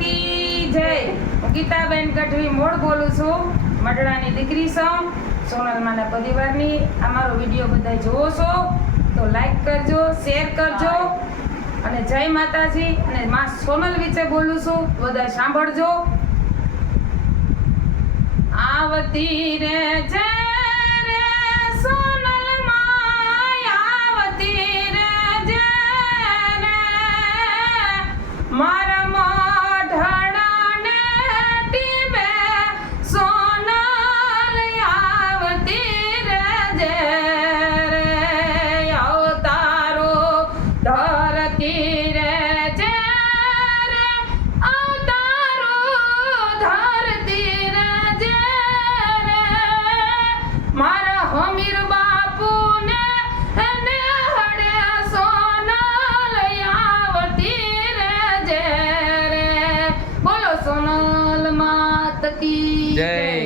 કી જય। હું ગીતાબેન ગઢવી મોડ બોલું છું, મઢડાની દીકરી છું, સોનલમાના પરિવારની। અમારો વિડીયો બધા જોવો છો તો લાઈક કરજો, શેર કરજો અને જય માતાજી। અને માં સોનલ વિશે બોલું છું, બધા સાંભળજો। આવતી રે જય રે સોનલ માં, આવતી રે જય રે મારા મઢડાને ટીમે સોનલ, આવતી રે જય રે અવતારો ધરતી રે જય રે અવતારો ધરતી રે જય રે મારા હમીર બાપુને એને હડે સોનલ, આવતી રે જય રે। બોલો સોનલ માત કી જય।